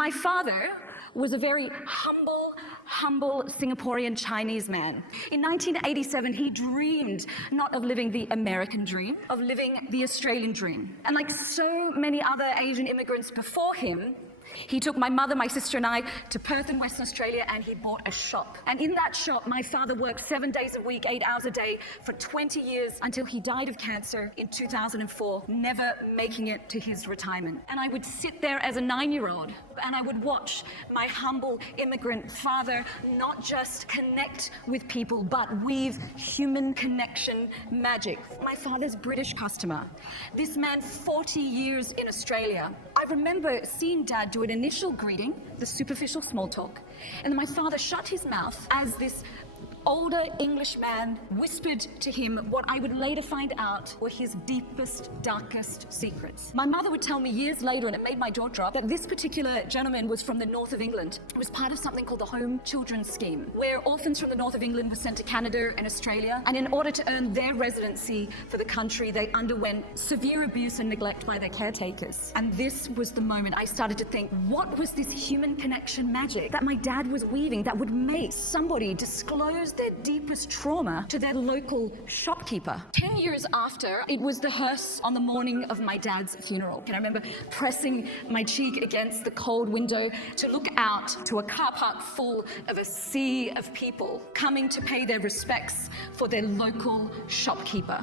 My father was a very humble Singaporean Chinese man. In 1987, he dreamed not of living the American dream, of living the Australian dream. And like so many other Asian immigrants before him, he took my mother, my sister and I to Perth in Western Australia, and he bought a shop. And in that shop, my father worked 7 days a week, 8 hours a day for 20 years until he died of cancer in 2004, never making it to his retirement. And I would sit there as a 9-year-old and I would watch my humble immigrant father not just connect with people, but weave human connection magic. My father's British customer. This man, 40 years in Australia. I remember seeing Dad do an initial greeting, the superficial small talk, and then my father shut his mouth as this older English man whispered to him what I would later find out were his deepest, darkest secrets. My mother would tell me years later, and it made my jaw drop, that this particular gentleman was from the north of England. It was part of something called the Home Children's Scheme, where orphans from the north of England were sent to Canada and Australia, and in order to earn their residency for the country, they underwent severe abuse and neglect by their caretakers. And this was the moment I started to think, what was this human connection magic that my dad was weaving that would make somebody disclose their deepest trauma to their local shopkeeper? 10 years after, it was the hearse on the morning of my dad's funeral. And I remember pressing my cheek against the cold window to look out to a car park full of a sea of people coming to pay their respects for their local shopkeeper.